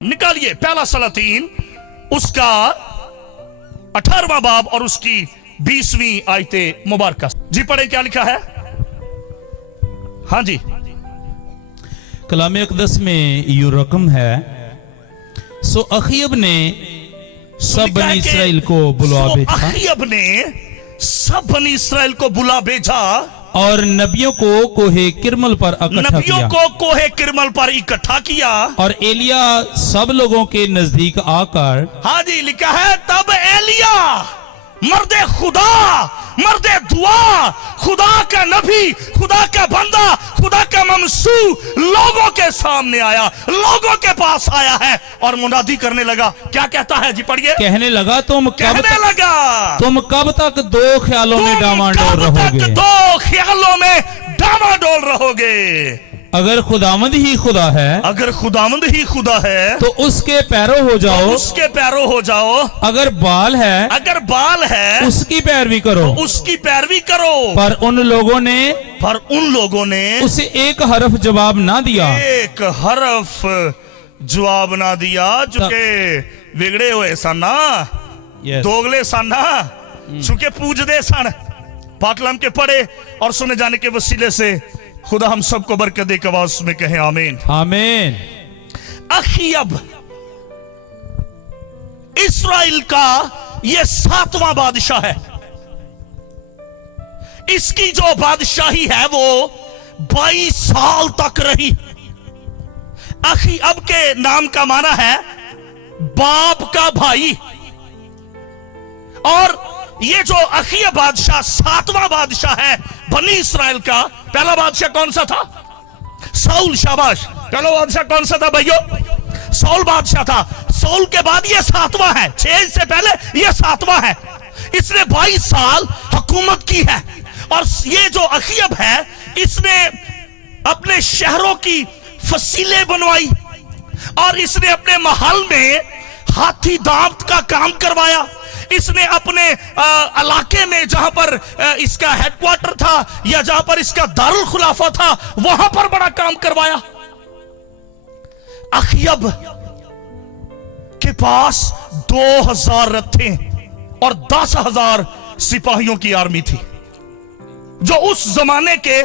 निकालिए पहला सलातीन उसका 18वां बाब और उसकी 20वीं आयते मुबारक जी पढ़े, क्या लिखा है? हाँ जी, कलाम अक़दस में यो रकम है, सो अखीब ने सब बनी इसराइल को बुला भेजा। अखीब ने सब बनी इसराइल को बुला भेजा और नबियों को कोहे किरमल पर इकट्ठा किया। कोहे किरमल पर इकट्ठा किया और एलिया सब लोगों के नजदीक आकर, हाँ जी लिखा है, तब एलिया मर्दे खुदा, मर्दे दुआ, खुदा का नबी, खुदा का बंदा, खुदा का ममसू लोगों के सामने आया, लोगों के पास आया है और मुनादी करने लगा। क्या कहता है जी? पढ़िए। कहने लगा तुम कब तक दो ख्यालों में डामाडोल रहोगे? दो ख्यालों में डामाडोल रहोगे। अगर खुदावंद ही खुदा है, अगर खुदावंद ही खुदा है तो उसके पैरों हो जाओ, तो उसके पैरों हो जाओ। अगर बाल है, अगर बाल है उसकी पैरवी करो, तो उसकी पैरवी करो। पर उन लोगों ने उसे एक हरफ जवाब ना दिया, एक हरफ जवाब ना दिया। चुके बिगड़े हुए सन ना, दोगले सन ना, चुके पूजदे सन। पाकलाम के पढ़े और सुने जाने के वसीले से खुदा हम सबको बरकत दे। आवाज में कहें आमीन आमीन। अखीब इस्राएल का यह 7वां बादशाह है। इसकी जो बादशाही है वो 22 साल तक रही। अखीब के नाम का माना है बाप का भाई। और ये जो अखीब बादशाह 7वां बादशाह है बनी इसराइल का। पहला बादशाह कौन सा था? साउल। शाबाश। पहला बादशाह कौन सा था भाइयों? साउल बादशाह था। साउल के बाद ये 7वां है। 6 से पहले ये 7वां है। इसने 22 साल हुकूमत की है। और ये जो अखीब है इसने अपने शहरों की फसीलें बनवाई और इसने अपने महल में हाथी दांत का काम करवाया। इसने अपने इलाके में जहां पर इसका हेडक्वार्टर था या जहां पर इसका दारुल खुलाफा था वहां पर बड़ा काम करवाया। अखीब के पास 2000 रथ थे और 10,000 सिपाहियों की आर्मी थी, जो उस जमाने के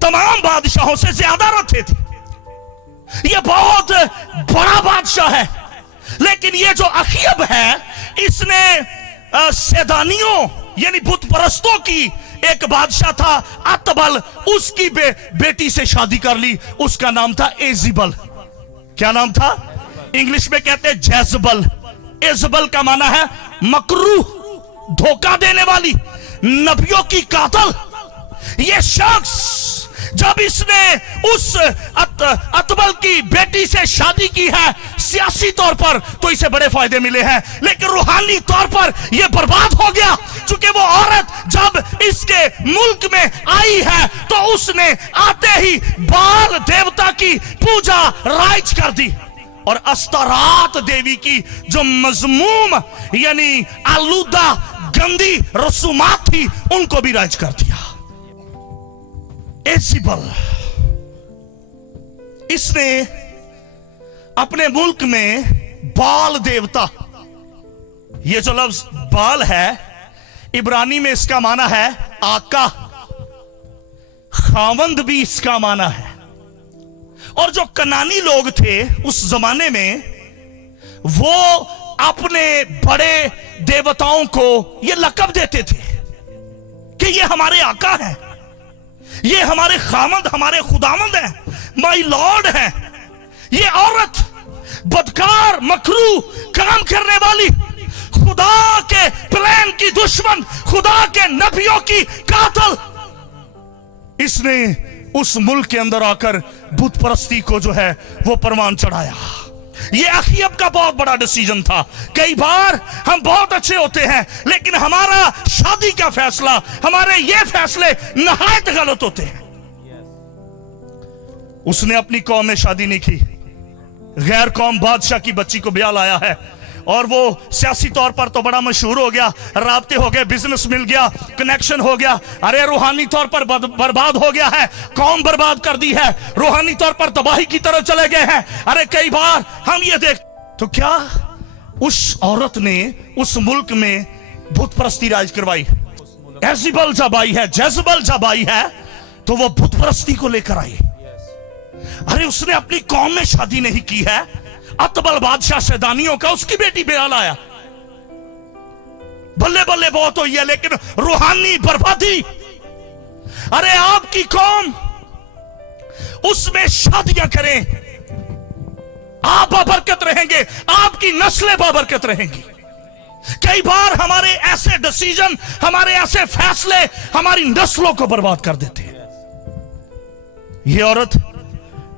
तमाम बादशाहों से ज्यादा रथे थे। यह बहुत बड़ा बादशाह है। लेकिन यह जो अखीब है इसने सैदानियों यानी बुत परस्तों की एक बादशाह था अतबल, उसकी बेटी से शादी कर ली। उसका नाम था एजिबल। क्या नाम था? इंग्लिश में कहते हैं जेजबल। एजबल का माना है मकरू, धोखा देने वाली, नबियों की कातल। यह शख्स जब इसने उस अतबल की बेटी से शादी की है, सियासी तौर पर तो इसे बड़े फायदे मिले हैं, लेकिन रूहानी तौर पर यह बर्बाद हो गया। क्योंकि वो औरत जब इसके मुल्क में आई है तो उसने आते ही बाल देवता की पूजा राइज कर दी और अस्तारात देवी की जो मजमूम यानी आलूदा गंदी रसूमात थी उनको भी राइज कर दिया। एजिबल इसने अपने मुल्क में बाल देवता, ये जो लफ्ज बाल है इब्रानी में इसका माना है आका, खावंद भी इसका माना है। और जो कनानी लोग थे उस जमाने में वो अपने बड़े देवताओं को ये लकब देते थे कि ये हमारे आका हैं, ये हमारे खामद, हमारे खुदामंद हैं, माई लॉर्ड हैं। ये औरत बदकार, मकरू, काम करने वाली, खुदा के प्लान की दुश्मन, खुदा के नबियों की कातल, इसने उस मुल्क के अंदर आकर बुत परस्ती को जो है वो परवान चढ़ाया। ये अखीब का बहुत बड़ा डिसीजन था। कई बार हम बहुत अच्छे होते हैं लेकिन हमारा शादी का फैसला, हमारे ये फैसले नहायत गलत होते हैं। उसने अपनी कौम में शादी नहीं की, गैर कौम बादशाह की बच्ची को ब्याह लाया है और वो सियासी तौर पर तो बड़ा मशहूर हो गया, राब्ते हो गए, बिजनेस मिल गया, कनेक्शन हो गया। अरे रूहानी तौर पर बर्बाद हो गया है, कौम बर्बाद कर दी है, रूहानी तौर पर तबाही की तरफ चले गए हैं। अरे कई बार हम ये देख, तो क्या उस औरत ने उस मुल्क में बुत परस्ती राज करवाई? एजिबल जब आई है, जेजबल जब आई है, तो वो बुत परस्ती को लेकर आई। अरे उसने अपनी कौम में शादी नहीं की है, अतबल बादशाह सैदानियों का उसकी बेटी बेहाल आया। बल्ले बल्ले बहुत हुई है, लेकिन रूहानी बर्बादी। अरे आपकी कौम उसमें शादियां करें, आप बाबरकत रहेंगे, आपकी नस्लें बाबरकत रहेंगी। कई बार हमारे ऐसे डिसीजन, हमारे ऐसे फैसले हमारी नस्लों को बर्बाद कर देते हैं। यह औरत,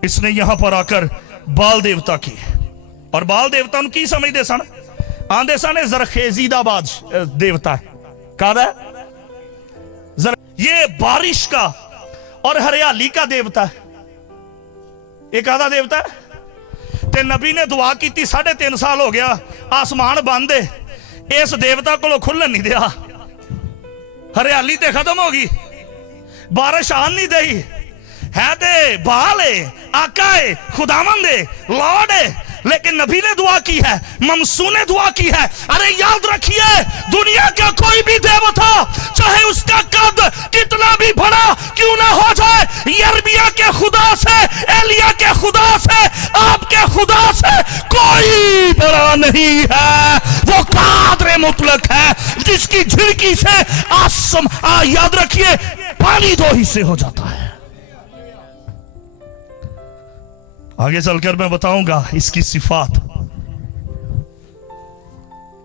इसने यहां पर आकर बाल देवता की, और बाल देवता की समझते सन, आंदे सन जरखेजी दा देवता है, कादा ये बारिश का और हरियाली का देवता है। एक आधा देवता है। ते नबी ने दुआ की, 3.5 साल हो गया आसमान बंद है, इस देवता को खुलन नहीं दिया। हरियाली ते खत्म हो गई, बारिश आन नहीं दई है, ते बाल है, आका है, खुदावंद है, लॉर्ड है। लेकिन नबी ने दुआ की है, ममसू ने दुआ की है। अरे याद रखिए, दुनिया का कोई भी देवता, चाहे उसका कद कितना भी बड़ा क्यों ना हो जाए, यर्मिया के खुदा से, एलिया के खुदा से, आपके खुदा से कोई बड़ा नहीं है। वो कादर मुतलक है, जिसकी झिड़की से याद रखिए पानी 2 हिस्से हो जाता है। आगे चलकर मैं बताऊंगा इसकी सिफात।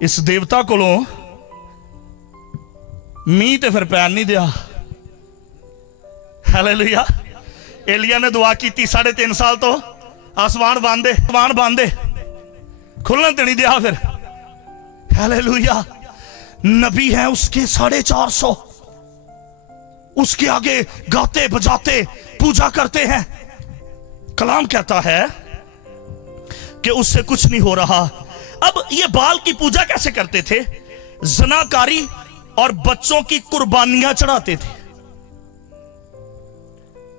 इस देवता को मींह ते फिर पैन नहीं दिया। हालेलुया। एलिया ने दुआ की 3.5 साल तो आसमान बांधे, खुलने ते नहीं दिया फिर। हालेलुया। नबी है उसके 450, उसके आगे गाते बजाते पूजा करते हैं। कलाम कहता है कि उससे कुछ नहीं हो रहा। अब ये बाल की पूजा कैसे करते थे? जनाकारी और बच्चों की कुर्बानियां चढ़ाते थे।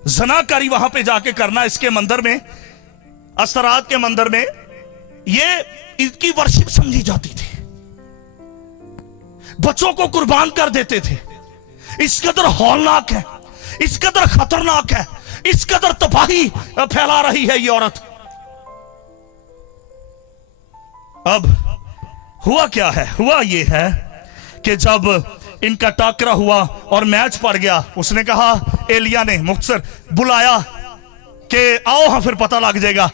जनाकारी वहां पे जाके करना, इसके मंदिर में, अस्तरात के मंदिर में, ये इनकी वर्शिप समझी जाती थी। बच्चों को कुर्बान कर देते थे। इस कदर हौलनाक है, इस कदर खतरनाक है, इस कदर तबाही फैला रही है ये औरत। अब हुआ क्या है? हुआ ये है कि जब इनका टाकरा हुआ और मैच पड़ गया, उसने कहा, एलिया ने मुख्तसर बुलाया कि आओ हाँ फिर पता लग जाएगा,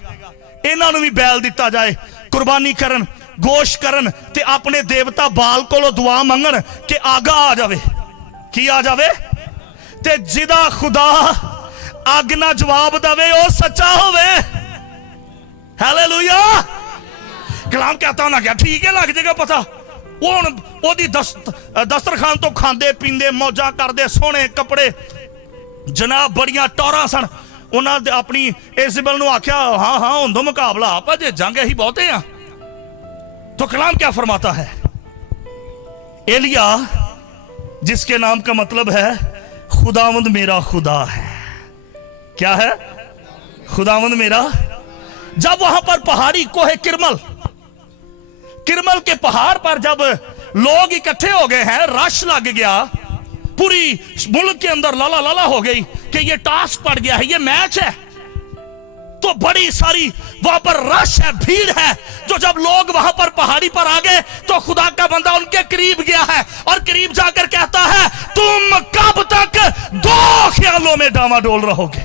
इन्हों भी बैल दिता जाए, कुर्बानी करन, गोश करन, ते अपने देवता बाल को दुआ मंगन कि आगा आ जावे। की आ जावे? ते जिदा खुदा अग ना जवाब दवे ओ सच्चा होवे। हालेलुया। कलाम कहता ना क्या ठीक है, लग जाएगा पता। ओदी दस्तरखान तो खांदे पींदे मौजा करदे, सोने कपड़े, जनाब बड़ियां टौरा सन। उन्होंने अपनी इजबल नूं आख्या, हाँ हाँ हुंदो मुकाबला, आप जे जंग ही बहुते हैं। तो कलाम क्या फरमाता है? एलिया, जिसके नाम का मतलब है खुदावंद मेरा खुदा है। क्या है? खुदावंद मेरा। जब वहां पर पहाड़ी कोहे किरमल के पहाड़ पर जब लोग इकट्ठे हो गए हैं, रश लग गया, पूरी मुल्क के अंदर लाला लाला हो गई कि ये टास्क पड़ गया है, ये मैच है, तो बड़ी सारी वहां पर रश है, भीड़ है। जो जब लोग वहां पर पहाड़ी पर आ गए तो खुदा का बंदा उनके करीब गया है और करीब जाकर कहता है, तुम कब तक 2 ख्यालों में डामाडोल रहोगे?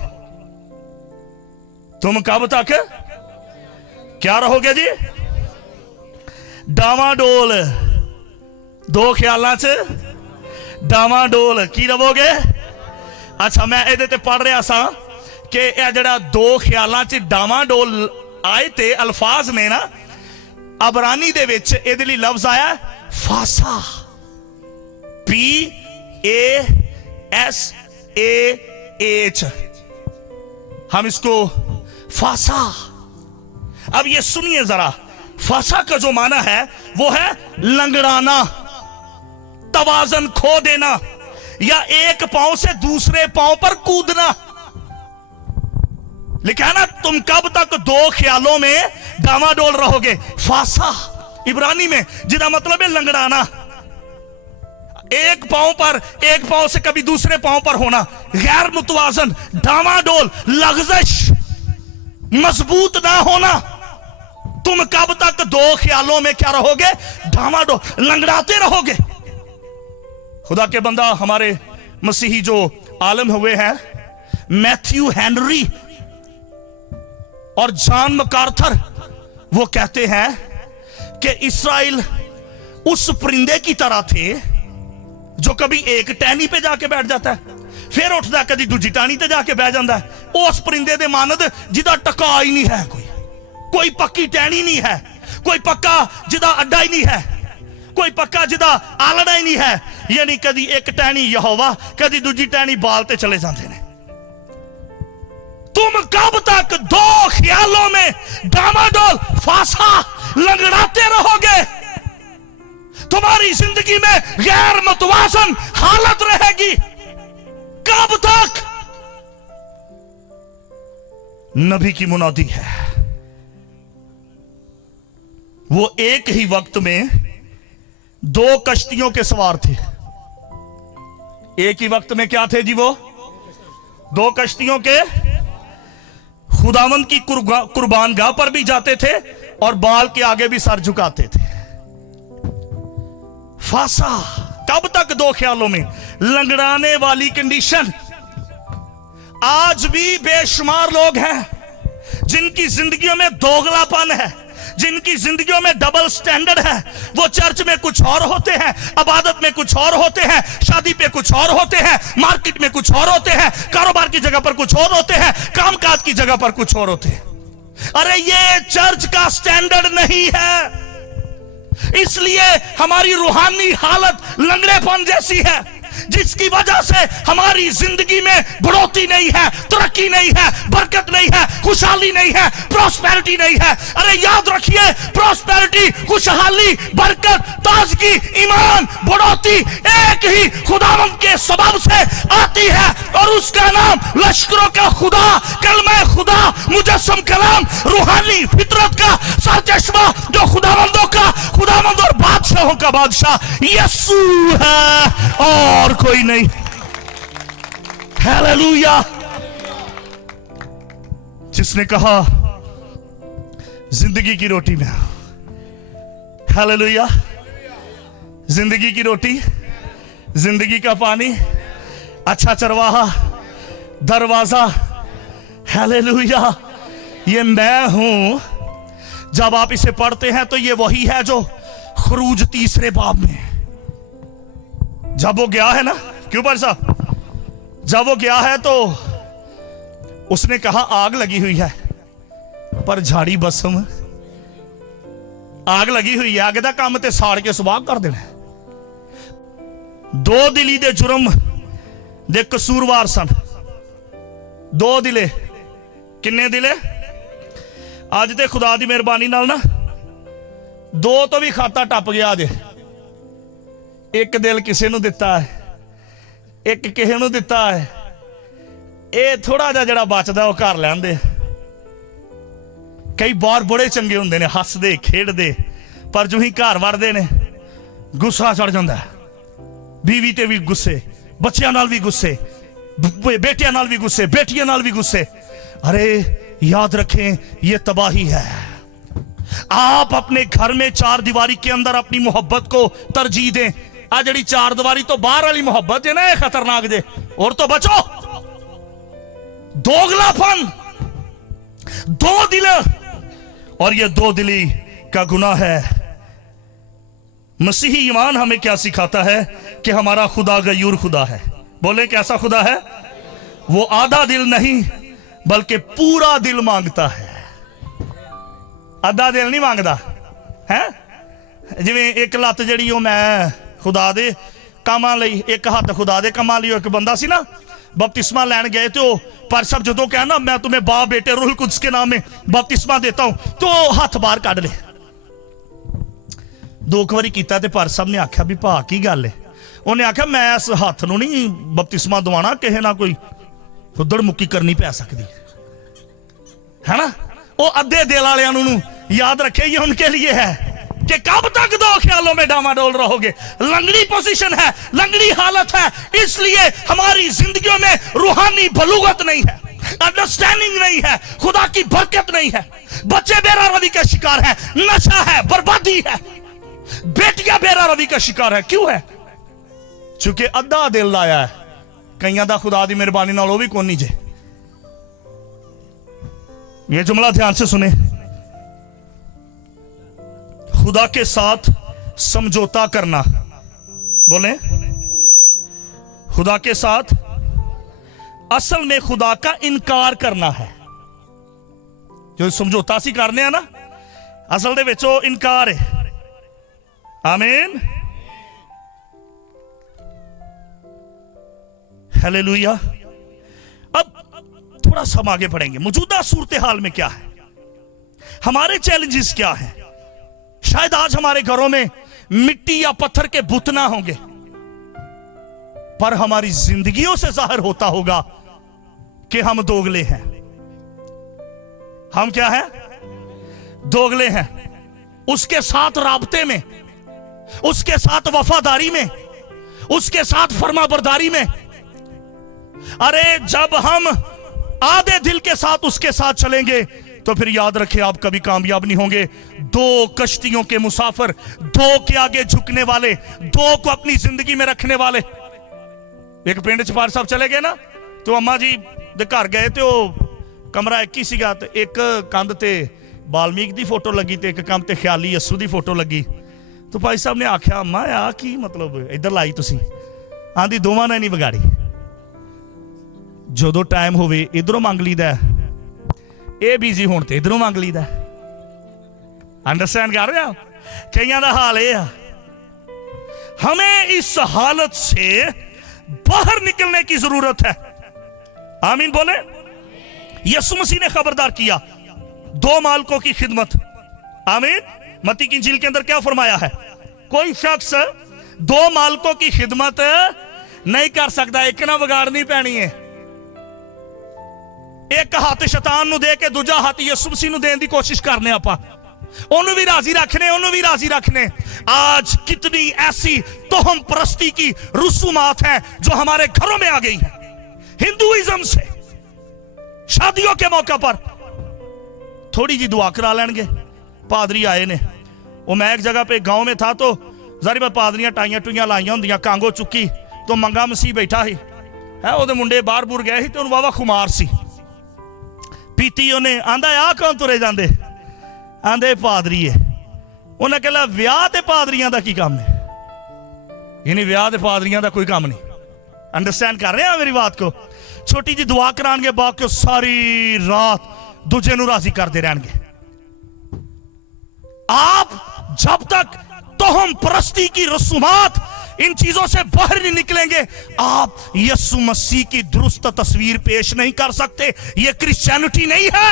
तुम कब तक क्या रहोगे जी? डामाडोल, 2 ख्यालों से डामाडोल की रहोगे। अच्छा, मैं ये पढ़ रहा सा कि यह जड़ा 2 ख्यालों से डामाडोल आए थे अल्फाज ने ना, अबरानी दे विच इहदे लई लफ्ज आया फासा, PASAH। हम इसको फासा। अब ये सुनिए जरा, फासा का जो माना है वो है लंगड़ाना, तवाजन खो देना, या एक पांव से दूसरे पांव पर कूदना। लिखा है ना, तुम कब तक दो ख्यालों में डामाडोल रहोगे। फासा इब्रानी में जिसका मतलब है लंगड़ाना, एक पांव से कभी दूसरे पांव पर होना, गैर मुतवाजन, डामाडोल, लग्जश, मजबूत ना होना। तुम कब तक दो ख्यालों में क्या रहोगे? डामाडोल, लंगड़ाते रहोगे। खुदा के बंदा, हमारे मसीही जो आलम हुए हैं, मैथ्यू हेनरी और जॉन मकार्थर, वो कहते हैं कि इस्राएल उस परिंदे की तरह थे जो कभी एक टहनी पे जाके बैठ जाता है, फिर उठता कभी दूजी टाणी ते जाके बैठ जाता है। उस परिंदे दे मानद जिदा टका ही नहीं है, कोई पक्की टहनी नहीं है, कोई पक्का जिदा अड्डा ही नहीं है, कोई पक्का जिदा आलड़ा ही नहीं है। यानी कदी एक टहनी यहोवा, कदी दूजी टहनी बाल ते चले जाते हैं। तुम कब तक दो ख्यालों में डामाडोल, फासा, लंगड़ाते रहोगे? तुम्हारी जिंदगी में गैर मुतवाजन हालत रहेगी। कब तक? नबी की मुनादी है, वो एक ही वक्त में दो कश्तियों के सवार थे। एक ही वक्त में क्या थे जी? वो दो कश्तियों के, खुदावंद की कुर्बान गाह पर भी जाते थे और बाल के आगे भी सर झुकाते थे। फासा, कब तक दो ख्यालों में? लंगड़ाने वाली कंडीशन। आज भी बेशुमार लोग हैं जिनकी जिंदगियों में दोगलापन है, जिनकी जिंदगियों में डबल स्टैंडर्ड है। वो चर्च में कुछ और होते हैं, इबादत में कुछ और होते हैं, शादी पे कुछ और होते हैं, मार्केट में कुछ और होते हैं, कारोबार की जगह पर कुछ और होते हैं, कामकाज की जगह पर कुछ और होते हैं। अरे ये चर्च का स्टैंडर्ड नहीं है, इसलिए हमारी रूहानी हालत लंगड़ेपन जैसी है, जिसकी वजह से हमारी जिंदगी में बढ़ोतरी नहीं है, तरक्की नहीं है, बरकत नहीं है, खुशहाली नहीं है, प्रॉस्पेरिटी नहीं है। अरे याद रखिए, प्रॉस्पेरिटी, खुशहाली, बरकत, ताजगी, ईमान, बढ़ोतरी एक ही खुदावंद के सबब से आती है, और उसका नाम लश्करों का खुदा, कलमा खुदा, मुजस्सम कलाम, रूहानी फितरत का सरचश्मा, जो खुदावंदों का खुदावंद और बादशाहों का बादशाह यीशु है और कोई नहीं। हालेलुया। जिसने कहा जिंदगी की रोटी में, हालेलुया, जिंदगी की रोटी, जिंदगी का पानी, अच्छा चरवाहा, दरवाजा, हालेलुया, ये मैं हूं। जब आप इसे पढ़ते हैं तो ये वही है जो खरूज 3 बाब में, जब वो गया है ना, क्यों पर साहब, जब वो गया है तो उसने कहा आग लगी हुई है पर झाड़ी बसम, आग लगी हुई है, आग दा काम ते साड़ के सुबाह कर देना। दो दिली दे जुर्म दे कसूरवार सन, दो दिले, किन्ने दिले? अज ते खुदा दी मेहरबानी नाल ना दो तो भी खाता टप गया जे। एक दिल किसी नूं दिता है, एक किसी नूं दिता है, ये थोड़ा जा जड़ा बचदा वो घर लैंदे। कई बार बड़े चंगे हुंदे ने, हसदे खेडदे, पर जो ही घर वड़दे ने गुस्सा चढ़ जांदा है। बीवी ते भी गुस्से, बच्चियां नाल भी गुस्से, बेटियां नाल भी गुस्से, बेटियां नाल भी गुस्से। अरे याद रखें, ये तबाही है। आप अपने घर में 4 दीवारी के अंदर अपनी मोहब्बत को तरजीह दें। आ जड़ी 4 दीवारी तो बाहर वाली मोहब्बत है ना, ये खतरनाक जे, और तो बचो। दोगलापन, दो दिल, और ये दो दिली का गुनाह है। मसीही ईमान हमें क्या सिखाता है कि हमारा खुदा गयूर खुदा है। बोले कैसा खुदा है? वो आधा दिल नहीं बल्कि पूरा दिल मांगता है, आधा दिल नहीं मांगता है। जिवें एक लत्त जड़ी मैं खुदा दे कामां लई, एक हाथ खुदा दे कामां लई। एक बंदा सी ना, बपतिस्मा लैन गए तो पर सब जो कहना मैं तुम्हें बाप बेटे रूह कुद्स के नाम में बपतिस्मा देता हूं, तो हाथ बाहर काट ले। दो वारी कीता ते पार साहब ने आख्या भी भा की गल है। उन्हें आख्या मैं इस हथ नूं नहीं बपतिस्मा दवाना, किसी ना कोई उधड़ मुक्की करनी पै सकती है ना। वो अद्धे दिल वालियां नूं याद रखे, ये उनके लिए है कि कब तक दो ख्यालों में डामाडोल रहोगे। लंगड़ी पोजीशन है, लंगड़ी हालत है, इसलिए हमारी जिंदगियों में रूहानी बलूगत नहीं है, अंडरस्टैंडिंग नहीं है, खुदा की बरकत नहीं है। बच्चे बेरा रवि का शिकार है, नशा है, बर्बादी है। बेटियां बेरा रवि का शिकार है, क्यों है? चूंकि अद्धा दिल लाया है। कईयां दा खुदा दी मेहरबानी नाल भी कोनी जे। ये जुमला ध्यान से सुने, खुदा के साथ समझौता करना, बोले खुदा के साथ असल में खुदा का इनकार करना है। जो समझौता सी करने हैं ना, असल दे विच वो इनकार है। आमीन, हालेलुया। अब थोड़ा सा हम आगे बढ़ेंगे। मौजूदा सूरत हाल में क्या है, हमारे चैलेंजेस क्या हैं। शायद आज हमारे घरों में मिट्टी या पत्थर के बुत ना होंगे, पर हमारी जिंदगियों से जाहिर होता होगा कि हम दोगले हैं। हम क्या हैं? दोगले हैं। उसके साथ राबते में, उसके साथ वफादारी में, उसके साथ फरमाबरदारी में। अरे जब हम आधे दिल के साथ उसके साथ चलेंगे तो फिर याद रखें आप कभी कामयाब नहीं होंगे। दो कश्तियों के मुसाफिर, दो के आगे झुकने वाले, दो को अपनी जिंदगी में रखने वाले। एक पिंड च पार साहब चले गए ना, तो अम्मा जी दे घर गए तो कमरा एक ही सीगा, ते एक कंध ते बाल्मीक दी फोटो लगी ते एक कंध ते ख्याली यस्सू दी फोटो लगी। तो भाई साहब ने आख्या अम्मा आ की मतलब इधर लाई तुसी? आंदी दोवां ने नहीं बिगाड़ी। जो टाइम होवे इधरों मंग लीदा, ये बिजी होने ते इधरों मंग लीदा। अंडरस्टैंड कर रहे हो? कईयां दा हाल ये, हमें इस हालत से बाहर निकलने की जरूरत है। आमीन बोले। यीशु मसीह ने खबरदार किया दो मालिकों की खिदमत। आमीन। मत्ती की इंजील के अंदर क्या फरमाया है? कोई शख्स दो मालिकों की खिदमत नहीं कर सकता। एक ना बिगाड़नी पैनी है। एक हाथ शैतान नूं दे के दूजा हाथ यीशु मसीह नूं देने की कोशिश करने आपां, ओनू भी राजी रखने, ओनू भी राजी रखने। आज कितनी ऐसी तोहम परस्ती की रसूमात है जो हमारे घरों में आ गई है। हिंदुइज्म से शादियों के मौके पर थोड़ी जी दुआ करा लेंगे। पादरी आए ने, वो मैं एक जगह पे गांव में था, तो जारी मैं पादरियां टाइयां टुइयां लाइया होंदियां, कांगो चुकी, तो मंगा मसीह बैठा ही है। ओदे मुंडे बाहर बूर गए ही, तो उन्होंने वावा खुमार सी पीती। उन्हें आंदा आ कौन तुरे जाते? आंदे पादरी है। उन्हें कहला विआह ते पादरियां दा की काम है? यानी विआह ते पादरियां दा कोई काम नहीं। अंडरस्टैंड कर रहे हैं मेरी बात को? छोटी जी दुआ कराएंगे, बाकी सारी रात दूजे नूं राजी करते रहेंगे। आप जब तक तोहम परस्ती की रसूमात, इन चीजों से बाहर नहीं निकलेंगे, आप यीशु मसीह की दुरुस्त तस्वीर पेश नहीं कर सकते। यह क्रिश्चियनिटी नहीं है।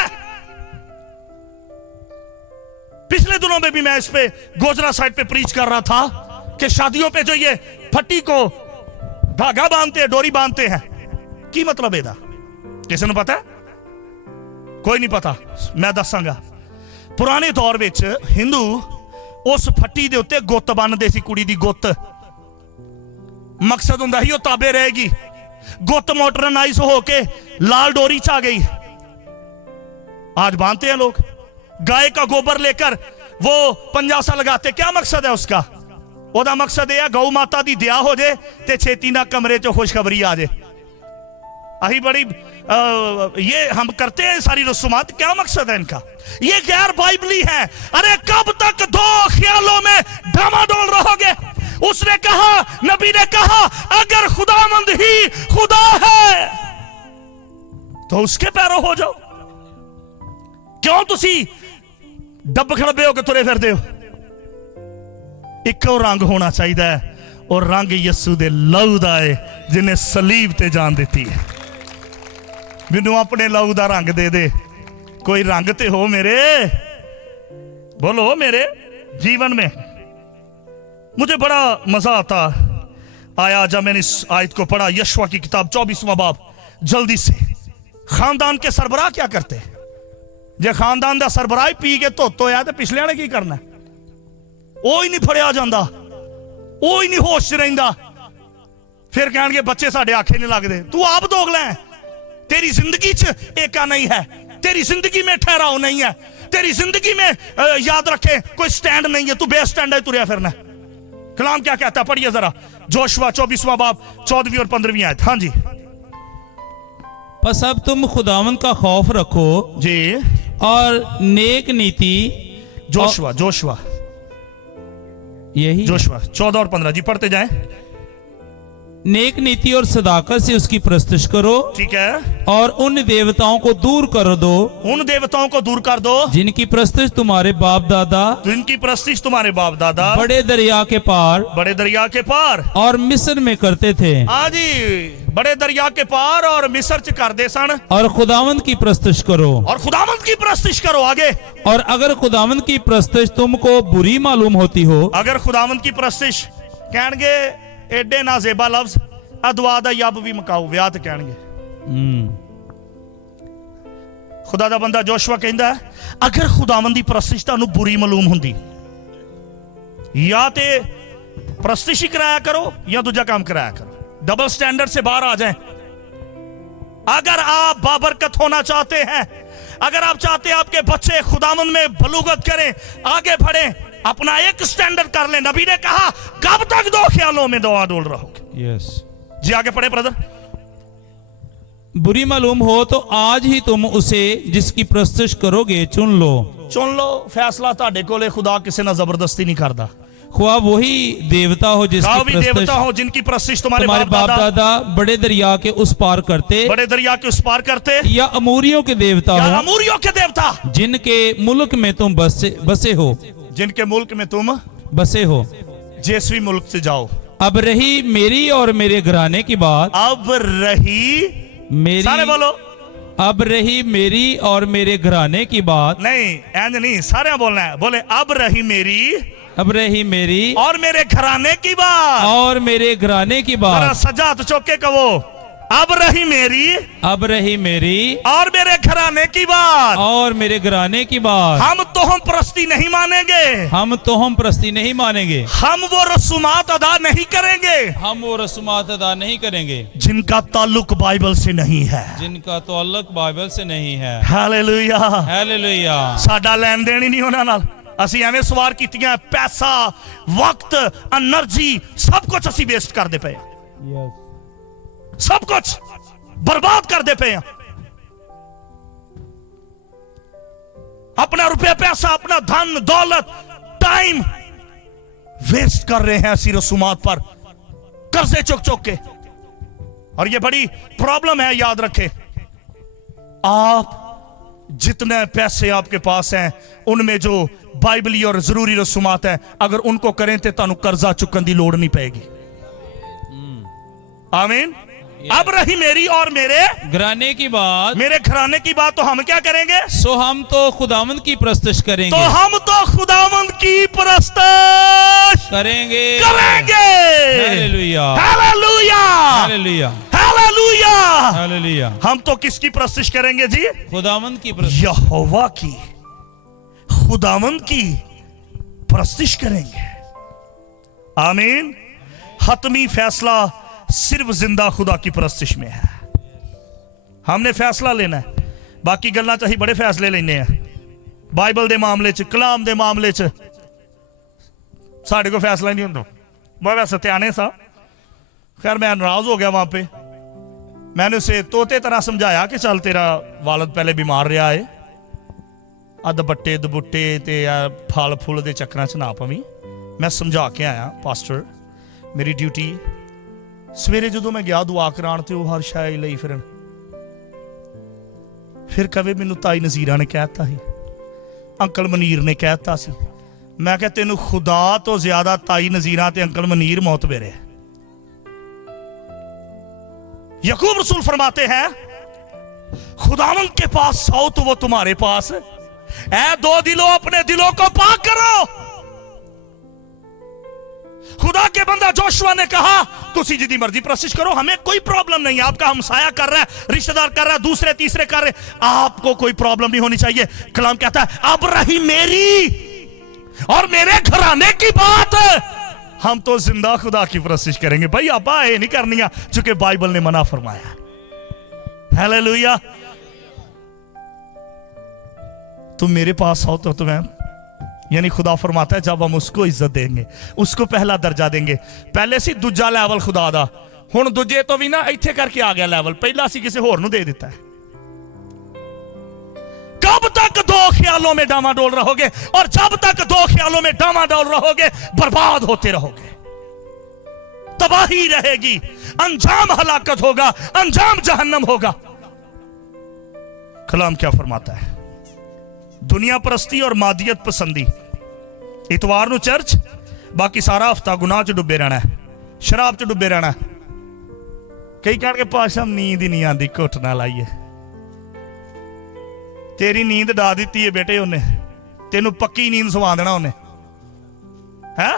पिछले दिनों में भी मैं इस पे गोजरा साइड पे प्रीच कर रहा था कि शादियों पे जो ये फटी को धागा बांधते हैं, डोरी बांधते हैं, की मतलब है? किसी ने पता है? कोई नहीं पता। मैं दसांगा। पुराने दौर में हिंदू उस फट्टी दे उत्ते गुत्त बन्नदे सी, कुड़ी दी गुत्त। मकसद हुंदा ही वो ताबे रहेगी। गुत्त मॉडर्नाइज होके लाल डोरी च आ गई। आज बांधते हैं लोग। गाय का गोबर लेकर वो पंजासा लगाते, क्या मकसद है उसका? ओदा मकसद यह है गौ माता दी दया हो जाए ते छेती ना कमरे चो खुशखबरी आ जाए। अही बड़ी ये हम करते हैं सारी रसूमात। क्या मकसद है इनका? ये गैर बाइबली है। अरे कब तक दो ख्यालों में डामाडोल रहोगे? उसने कहा, नबी ने कहा, अगर खुदावंद ही खुदा है तो उसके पैरों हो जाओ। क्यों तुसी डब खड़बे होकर तुरे फिरदे हो? इको रंग होना चाहिए, और रंग यस्सू दे लहू दा है, जिन्हें सलीब ते जान दी है। मैनू अपने लहू दा रंग दे दे। कोई रंग ते हो मेरे, बोलो मेरे जीवन में। मुझे बड़ा मजा आता आया जब मैंने इस आयत को पढ़ा। यशवा की किताब 24वां बाब, जल्दी से। खानदान के सरबराह क्या करते? जे खानदान का सरबराह पी के धुत होया तो पिछले ने की करना? वो ही नहीं फड़िया जाता, वो ही नहीं होश च रहिंदा। फिर कहेंगे बच्चे साडे आखे नहीं लगते। तू आप दोगला है, तेरी जिंदगी च एका नहीं है, तेरी जिंदगी में ठहराव नहीं है, तेरी जिंदगी में याद रखे कोई स्टैंड नहीं है, तू बे स्टैंड है तुरया फिरना। कलाम क्या कहता है, पढ़िए जरा। जोशुआ 24वां बाब 14वीं और 15वीं आयत। हाँ जी। बस अब तुम खुदावंद का खौफ रखो जी। और नेक नीति। जोशुआ जोशुआ यही जोशुआ 14 और 15 जी, पढ़ते जाएं। नेक नीति और सदाकत से उसकी प्रस्तुत करो, ठीक है। और उन देवताओं को दूर कर दो, उन देवताओं को दूर कर दो जिनकी प्रस्तुत तुम्हारे बाप दादा, जिनकी प्रस्तिश तुम्हारे बाप दादा बड़े दरिया के पार बड़े दरिया के पार और मिस्र में करते थे। हाँ जी, बड़े दरिया के पार और मिस्र च कर दे सन। और खुदावंद की प्रस्तुत करो, और खुदावंद की प्रस्तिश करो। आगे, और अगर खुदावंद की प्रस्तुत तुमको बुरी मालूम होती हो, अगर खुदावंद की प्रस्तिश कहणगे एडे नाजेबा लफ्ज अदवा दा यब भी मकाऊ विआह ते कहणगे। खुदा दा बंदा जोशुआ कहंदा है, अगर खुदावंद दी प्रस्तिश तुहानू बुरी मालूम हुंदी, या ते प्रस्तिश ही कराया करो या दूजा काम कराया करो। डबल स्टैंडर्ड से बाहर आ जाएं। अगर आप बाबरकत होना चाहते हैं, अगर आप चाहते हैं आपके बच्चे खुदावंद में बलूगत करें, आगे बढ़े, अपना एक स्टैंडर्ड कर लें। नबी ने कहा, कब तक दो ख्यालों में दो डोल रहोगे। यस जी, आगे पढ़े ब्रदर। बुरी मालूम हो तो आज ही तुम उसे जिसकी प्रस्तुत करोगे चुन लो। चुन लो। फैसला ताड़े कोले, खुदा किसी ना जबरदस्ती नहीं करता। ख्वा वही देवता हो जिसकी भी देवता हो जिनकी प्रस्तिश तुम्हारे बाप दादा बड़े दरिया के उस पार करते, बड़े दरिया के उस पार करते, या अमूरियों के देवता या हो, अमूरियों के देवता जिनके मुल्क में तुम बसे हो, जिनके मुल्क में तुम बसे हो। जिस मुल्क से जाओ। अब रही मेरी और मेरे घराने की बात, अब रही मेरी, सारे बोलो, अब रही मेरी और मेरे घराने की बात। नहीं, एंज नहीं, सारे बोलना है। बोले, अब रही मेरी, अब रही मेरी और मेरे घराने की बात, और मेरे घराने की बात। सजा तो चौके कहो, अब रही मेरी, अब रही मेरी और मेरे घराने की बात, और मेरे घराने की बात। हम तोहम परस्ती नहीं मानेंगे, हम तोहम परस्ती नहीं मानेंगे, हम वो रसूमात अदा नहीं करेंगे, हम वो रसूमात अदा नहीं करेंगे जिनका ताल्लुक बाइबल से नहीं है, जिनका ताल्लुक बाइबल से नहीं है। Hallelujah, hallelujah. साडा लेन देन ही नहीं उन्हां नाल। ਅਸੀਂ ਐਵੇਂ ਸਵਾਰ ਕੀਤੀਆਂ, ਪੈਸਾ, ਵਕਤ, એનર્ਜੀ सब कुछ ਅਸੀਂ वेस्ट करते पे, सब कुछ बर्बाद करते पे। अपना रुपया पैसा, अपना धन दौलत, टाइम वेस्ट कर रहे हैं ऐसी रसूमात पर, कर्जे चुक चुक के। और ये बड़ी प्रॉब्लम है, याद रखें। आप जितने पैसे आपके पास हैं, उनमें जो बाइबली और जरूरी रसूमात है, अगर उनको करें तो तुहानू कर्जा चुकन की लोड़ नहीं पड़ेगी। आमीन। अब रही मेरी और मेरे घराने की बात, मेरे घराने की बात, तो हम क्या करेंगे? सो हम तो खुदावंद की प्रस्तुत करेंगे, तो हम तो खुदावंद की प्रस्तुत करेंगे, करेंगे। Hallelujah, hallelujah, hallelujah, hallelujah, hallelujah. हम तो किसकी प्रस्तुत करेंगे जी? खुदावंद की प्रस्तुत, यहोवा की, खुदावंद की प्रस्तुत करेंगे। आमीन। हतमी फैसला सिर्फ जिंदा खुदा की प्रस्तुत में है। हमने फैसला लेना है, बाकी गल्लां च असीं बड़े फैसले लेने हैं। बाइबल के मामले च, कलाम के मामले च साढ़े को फैसला नहीं होता। मैं वैसे त्याने सा, खैर मैं नाराज हो गया वहां पे। मैंने उसे तोते तरह समझाया कि चल, तेरा वालद पहले बीमार रहा है, दुपट्टे दुबुट्टे ते फल फुल के चक्कर च ना पवी। मैं समझा के आया, पास्टर मेरी ड्यूटी। सवेरे जो मैं गया दुआ करान ते हर शाय लई फिरन, फिर कवे मैनू ताई नज़ीरा ने कहता ही, अंकल मनीर ने कहता सी। मैं क्या तेनू खुदा तो ज्यादा ताई नज़ीरा ते अंकल मनीर मौत मेरे। यकूब रसूल फरमाते हैं, खुदावंद के पास आओ तो वो तुम्हारे पास। ऐ दो दिलों, अपने दिलों को पाक करो। के बंदा जोशुआ ने कहा तुसी जिदी मर्जी प्रशिश करो, हमें कोई प्रॉब्लम नहीं है। आपका हमसाया कर रहा है, रिश्तेदार कर रहा है, दूसरे तीसरे कर रहे, आपको कोई प्रॉब्लम नहीं होनी चाहिए। कलाम कहता है अब रही मेरी और मेरे घराने की बात, हम तो जिंदा खुदा की प्रशिश करेंगे। भाई आपा ये नहीं करनी है, चूंकि बाइबल ने मना फरमाया। हालेलुया। तुम मेरे पास आओ तो तुम्हें, यानी खुदा फरमाता है जब हम उसको इज्जत देंगे, उसको पहला दर्जा देंगे। पहले सी दूजा लैवल खुदा दा, हुण दूजे तो भी ना इत्थे करके आ गया लैवल, पहला सी किसी होर नूं दे दिता है। कब तक दो ख्यालों में डामाडोल रहोगे, और जब तक दो ख्यालों में डामाडोल रहोगे बर्बाद होते रहोगे, तबाही रहेगी, अंजाम हलाकत होगा, अंजाम जहन्नम होगा। कलाम क्या फरमाता है? दुनिया परस्ती और मादियत पसंदी, इतवार नूं चर्च, बाकी सारा हफ्ता गुनाह च डुबे रहना है, शराब च डुबे रहना है। कई कह के पाशा नींद ही नहीं आती, घुट ना लाइए। तेरी नींद डा दी है बेटे उन्हें, तेनू पक्की नींद सवा देना उन्हें है।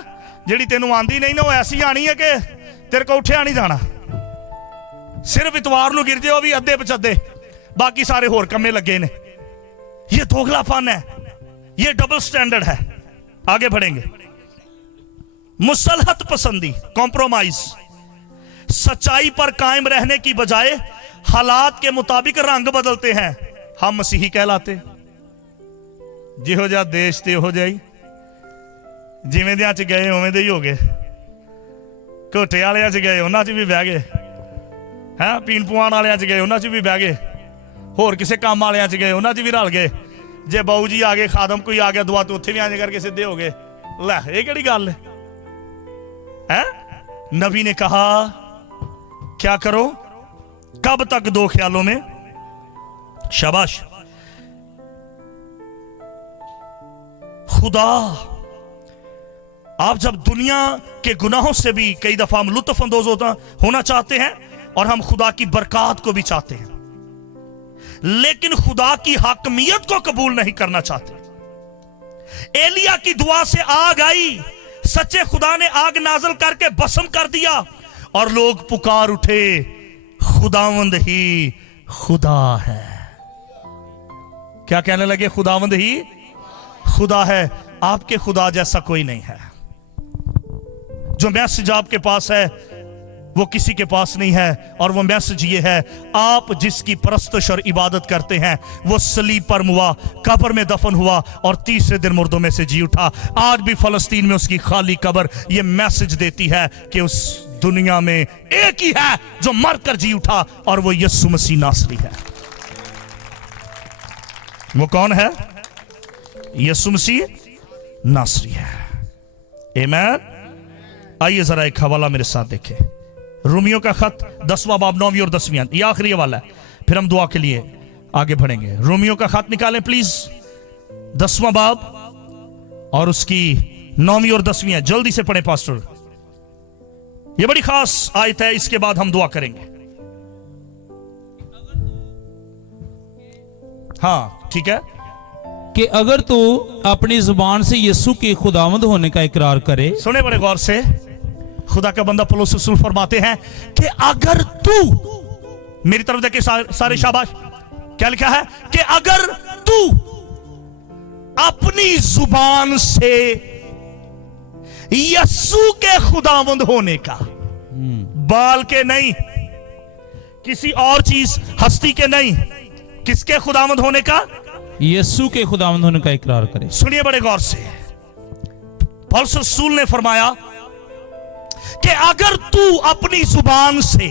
जिहड़ी तेनू आंदी नहीं ना वो ऐसी आनी है कि तेरे को उठिया नहीं जाना। सिर्फ इतवार नूं गिरजे, वो भी अद्धे पचद्धे, बाकी सारे होर कम्मे लगे ने। ये दोगलापन है, ये डबल स्टैंडर्ड है। आगे बढ़ेंगे। मुसलहत पसंदी, कॉम्प्रोमाइज, सच्चाई पर कायम रहने की बजाय हालात के मुताबिक रंग बदलते हैं, हम मसीही कहलाते। जिहो जा देश ते हो जाई, जिवें दियां च गए उवें दे ही हो गए। घोटे वालियां च गए उन्हां च भी बह गए, हैं पीन पुआण वालियां च गए उन्हां च भी बह गए, होर किसी काम वालियां च गए उन्हां च भी रल गए। जे बाऊ जी आ गए, खादम कोई आ गया दुआ, तो उत्थे भी आने करके सीधे हो गए। लै ये केड़ी गल है? नबी ने कहा क्या करो, कब तक दो ख्यालों में। शाबाश। खुदा, आप जब दुनिया के गुनाहों से भी कई दफा हम लुत्फ अंदोज होना चाहते हैं, और हम खुदा की बरकत को भी चाहते हैं, लेकिन खुदा की हाकमियत को कबूल नहीं करना चाहते। एलिया की दुआ से आग आई, सच्चे खुदा ने आग नाजल करके भस्म कर दिया, और लोग पुकार उठे खुदावंद ही खुदा है। क्या कहने लगे? खुदावंद ही खुदा है। आपके खुदा जैसा कोई नहीं है। जो मैसेज आपके पास है वो किसी के पास नहीं है, और वो मैसेज ये है, आप जिसकी परस्तश और इबादत करते हैं वो सलीब पर मुआ, कब्र में दफन हुआ, और तीसरे दिन मुर्दों में से जी उठा। आज भी फलस्तीन में उसकी खाली कब्र ये मैसेज देती है कि उस दुनिया में एक ही है जो मर कर जी उठा, और वो यीशु मसीह नासरी है। वो कौन है? यीशु मसीह नासरी है। आमीन। आइए जरा एक हवाला मेरे साथ देखें। रोमियो का खत 10वां बाब 9वीं और 10वीं, ये आखिरी वाला है, फिर हम दुआ के लिए आगे बढ़ेंगे। रोमियो का खत निकालें प्लीज, 10वां बाब और उसकी 9वीं और 10वीं है। जल्दी से पढ़ें पास्टर, ये बड़ी खास आयत है, इसके बाद हम दुआ करेंगे। हाँ ठीक है। कि अगर तू अपनी जुबान से यीशु के खुदावंद होने का इकरार करे, सुने बड़े गौर से, खुदा का बंदा पौलुस रसूल फरमाते हैं कि अगर तू, मेरी तरफ देखिए सारे शाबाश, क्या लिखा है कि अगर तू अपनी जुबान से यीशु के खुदावंद होने का, बाल के नहीं, किसी और चीज हस्ती के नहीं, किसके खुदावंद होने का? यीशु के खुदावंद होने का इकरार करे। सुनिए बड़े गौर से, पौलुस रसूल ने फरमाया कि अगर तू अपनी जुबान से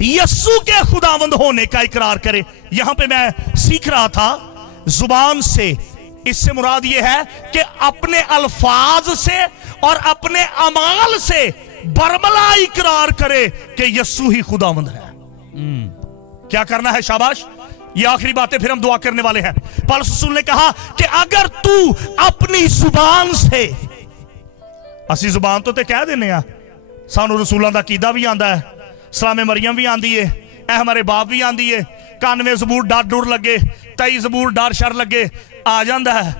यीशु के खुदावंद होने का इकरार करे। यहां पे मैं सीख रहा था, जुबान से, इससे मुराद यह है कि अपने अल्फाज से और अपने अमाल से बरमला इकरार करे कि यीशु ही खुदावंद है। क्या करना है? शाबाश। ये आखिरी बातें, फिर हम दुआ करने वाले हैं। पौलुस रसूल ने कहा कि अगर तू अपनी जुबान से, असी जुबान तो ते कह देने आ, सानू रसूलों का कीदा भी आंदा है, सलामे मरियम भी आंदी है, ए हमारे बाप भी आंदी है, 91 जबूर डर डुर लगे, 23 जबूर डर शर लगे, आ जाता है।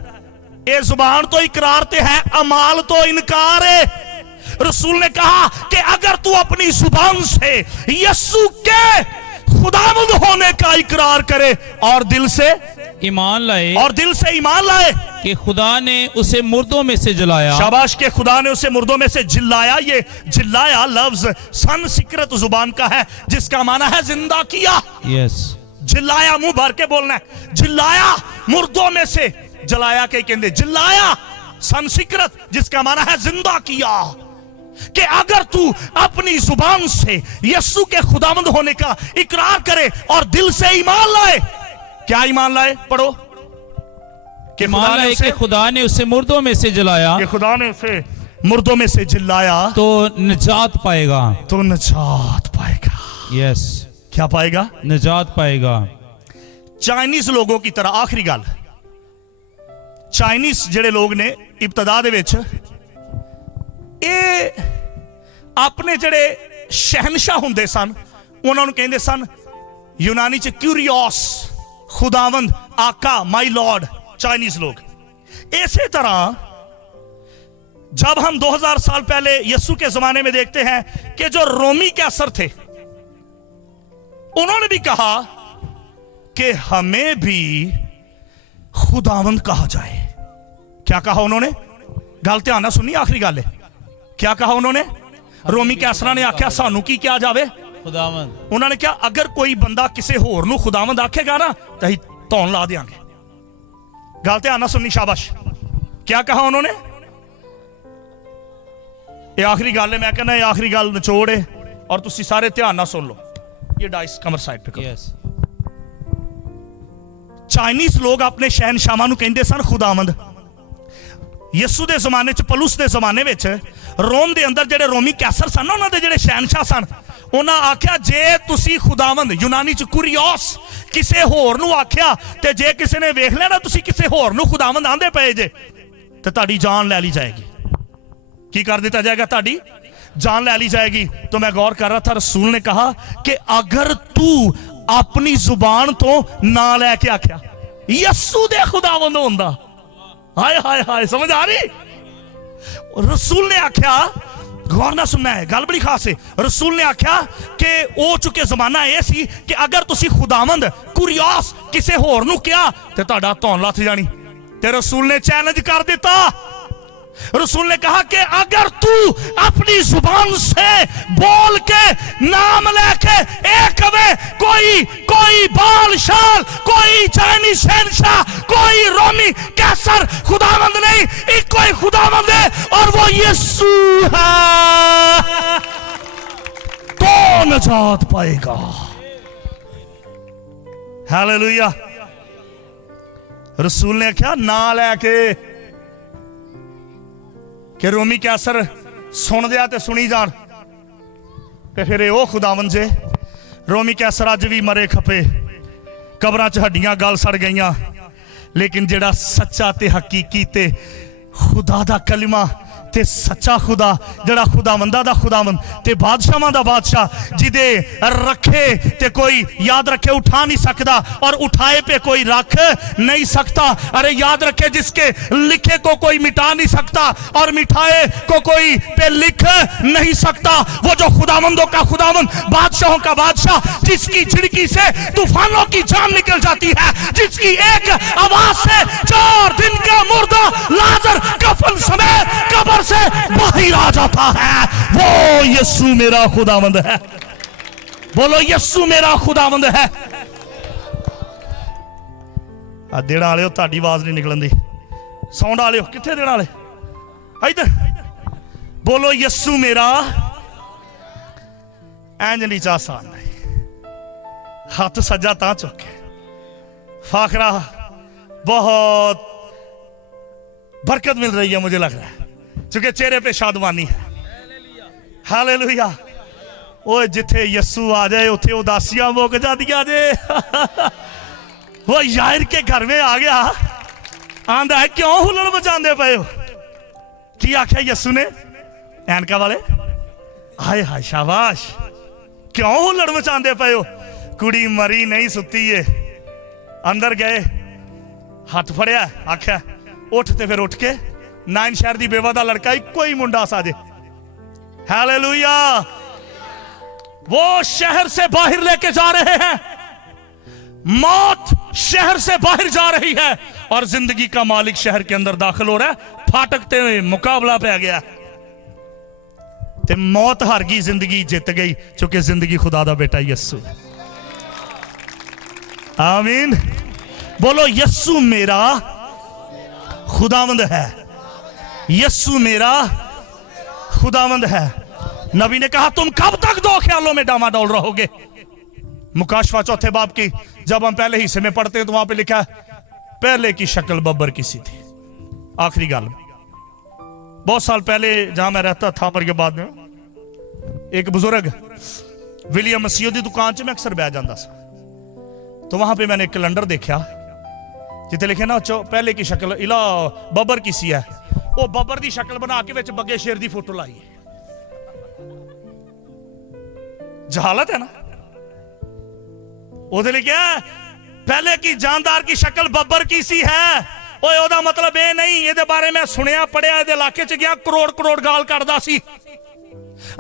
ये जुबान तो इकरार ते है, अमाल तो इनकार है। रसूल ने कहा कि अगर तू अपनी जुबान से यीशु के खुदावंद होने का इकरार करे और दिल से ईमान लाए ईमान लाए कि खुदा ने उसे मुर्दों में से जलाया। शाबाश, के खुदा ने उसे मुर्दों में से जिलाया। ये जिलाया लफ्ज संस्कृत जुबान का है जिसका माना है जिंदा किया। यस, जिलाया मुंह भर के बोलना है, जिलाया मुर्दों में से, जलाया के कहते जिलाया संस्कृत जिसका माना है जिंदा किया। कि अगर तू अपनी जुबान से यीशु के खुदावंद होने का इकरार करे और दिल से ईमान लाए। क्या ईमान लाए? पढ़ो। कि मान लाए कि खुदा ने उसे मुर्दों में से जलाया, कि खुदा ने उसे मुर्दों में से जिलाया तो निजात पाएगा। तो निजात पाएगा। यस, क्या पाएगा? निजात पाएगा। चाइनीज लोगों की तरह आखिरी गल, चाइनीज जेड़े लोग ने इब्तदा दे विच ये अपने जेड़े शहनशाह हुंदे सन उन्हां नूं कहंदे सन यूनानी च क्यूरियोस, खुदावंद, आका, माई लॉर्ड। चाइनीज लोग इसी तरह जब हम 2000 साल पहले यीशु के जमाने में देखते हैं कि जो रोमी कैसर थे उन्होंने भी कहा कि हमें भी खुदावंद कहा जाए। क्या कहा उन्होंने? गल ध्यान सुनी, आखिरी गल है। क्या कहा उन्होंने? रोमी कैसरा ने आख्या सानू की क्या जावे? खुदावंद। उन्होंने क्या अगर कोई बंदा किसी होर नू खुदावंद आखेगा ना तो ही धौन ला देंगे। गल ध्यान सुननी, शाबाश। क्या कहा उन्होंने? ये आखिरी गल है, मैं कहना ये आखिरी गल निचोड़ है और तुसी सारे ध्यान ना सुन लो। ये डाइस कमर साइड पे करो। यस, चाइनीज लोग अपने शहनशाहां नूं कहंदे सन खुदावंद। यीशु दे जमाने च, पलूस दे जमाने विच रोम दे अंदर जेड़े रोमी कैसर सन ना, उन्हां दे जेड़े शहनशाह सन, उन्हां आख्या जे तुसी खुदावंद, यूनानी च कुरियोस, किसे होर नूं आख्या ते जे किसी ने वेख लिया ना तुसी किसे होर नूं खुदावंद आंदे पए जे ते तुहाडी जान ले ली जाएगी। की कर दिता जाएगा? तुहाडी जान ले ली जाएगी। तो मैं गौर कर रहा था, रसूल ने कहा कि अगर तू अपनी जुबान तो ना लैके आख्या यीशु दे खुदावंद होंदा, हाय हाय हाय, समझ आ रही? रसूल ने आख्या, गौर ना सुनना है, गल बड़ी खास है। रसूल ने आख्या कि ओ चुके जमाना यह सी कि अगर तुसी खुदावंद कुरियोस किसे होर नूं किया ते तुहाडा धौन लथ जानी। ते रसूल ने चैलेंज कर दिता। रसूल ने कहा कि अगर तू अपनी जुबान से बोल के नाम लेके एक कोई बाल शाल, कोई चाइनीज शहनशाह, कोई रोमी कैसर खुदावंद नहीं, एक कोई खुदावंद है और वो यीशु है, तो निजात पाएगा। हालेलुया। रसूल ने क्या ना लेके कि रोमी कैसर सुन दिया ते सुनी जान ते फिर वो खुदावंद जे। रोमी कैसर अज भी मरे खपे, कबरां च हड्डियां गल सड़ गईयां, लेकिन जेड़ा सच्चा ते हकीकी ते खुदा दा कलिमा ते सच्चा खुदा, जेड़ा खुदावंदा दा खुदावंद ते बादशाहां दा बादशाह, जिदे रखे ते कोई याद रखे उठा नहीं सकता और उठाए पे कोई रख नहीं सकता। अरे याद रखे जिसके लिखे को कोई मिटा नहीं सकता और मिठाए को कोई पे लिख नहीं सकता। वो जो खुदावंदों का खुदावंद, बादशाहों का बादशाह, जिसकी झिड़की से तूफानों की जान निकल जाती है, जिसकी एक आवाज से 4 दिन का मुर्दा लाजर कफन समेत कब्र से बाहर आ जाता है, वो यीशु मेरा खुदावंद है। बोलो यीशु मेरा खुदावंद है। देण वाले ताड़ी आवाज नहीं निकलन दी, साउंड वाले किथे देण वाले इधर बोलो यीशु मेरा। इंज नहीं चा सान हाथ सज्जा ता चुके फाखरा, बहुत बरकत मिल रही है मुझे लग रहा है, क्योंकि चेहरे पे शादवानी है। हालेलुया। ओए जिथे यीशु आ जाए उथे उदासियां मुक जादियां जे। वो यार के घर में आ गया, आंदा है क्यों हुल्लड़ मचांदे पे हो? की आख्या यीशु ने? ऐनका वाले हाय हाय शाबाश, क्यों हुल्लड़ मचांदे पे हो? कुड़ी मरी नहीं सुती है। अंदर गए, हाथ फड़िया, आख्या उठ, ते फिर उठ के नाइन शहर दी बेवा दा लड़का इको ही मुंडा साजे हालेलुया। वो शहर से बाहर लेके जा रहे हैं, मौत शहर से बाहर जा रही है और जिंदगी का मालिक शहर के अंदर दाखिल हो रहा है। फाटकते हुए मुकाबला पे आ गया ते मौत हार गई, जिंदगी जित गई, क्योंकि जिंदगी खुदा दा बेटा यस्सु। आमीन। बोलो यस्सु मेरा खुदावंद है, यस्सु मेरा खुदावंद है। नबी ने कहा तुम कब तक दो ख्यालों में डामाडोल रहोगे। मुकाशवा चौथे बाब की जब हम पहले हिस्से में पढ़ते हैं तो वहां पे लिखा है पहले की शक्ल बब्बर की सी थी। आखिरी गल, बहुत साल पहले जहां मैं रहता था पर के बाद में एक बुजुर्ग विलियम मसीह की दुकान च मैं अक्सर बह जाता सा, तो वहां पे मैंने एक कैलेंडर देखा जिथे लिखे ना पहले की शक्ल इला बब्बर की सी है। वो बब्बर की शक्ल बना के विच बग्गे शेर की फोटो लाई है। जहालत है ना। उधर लिखा पहले की जानदार की शक्ल बब्बर की सी है। ओए ओदा मतलब ये नहीं, ये बारे में सुनिया पढ़िया, ये इलाके च गया करोड़ करोड़ गाल करदा सी।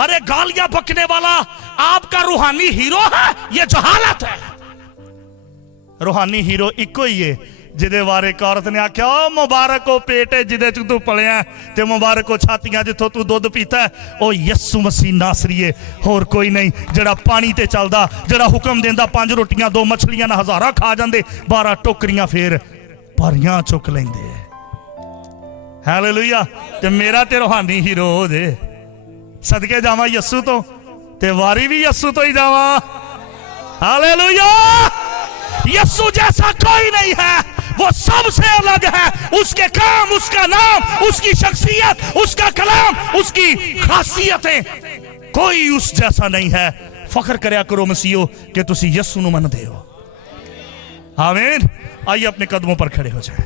अरे गालियां बकने वाला आपका रूहानी हीरो है, ये जहालत है। रूहानी हीरो इको ही है जिदे बारे एक औरत ने आख्या मुबारक हो पेट है जिदे च तू पलिया, ते मुबारक हो छातियां जिथों तू दुध पीता है। ओ यस्सु मसीह नासरी है, होर कोई नहीं, जड़ा पानी ते चलदा, जड़ा हुक्म देंदा 5 रोटियां 2 मछलियां ना हजारा खा जांदे, 12 टोकरियां फिर भरियां चुक लेंदे। हालेलुया। ते मेरा ते रूहानी हीरो हो जे, सदके जावां यस्सु तो, ते वारी भी यस्सु तो ही जावां। हालेलुया। यस्सु जैसा कोई नहीं है, वो सबसे अलग है। उसके काम, उसका नाम, उसकी शख्सियत, उसका कलाम, उसकी खासियतें कोई उस जैसा नहीं है। फख्र करया करो मसीहो कि तुसी यस्सु नूं मनदे हो। आमीन। आइए अपने कदमों पर खड़े हो जाए।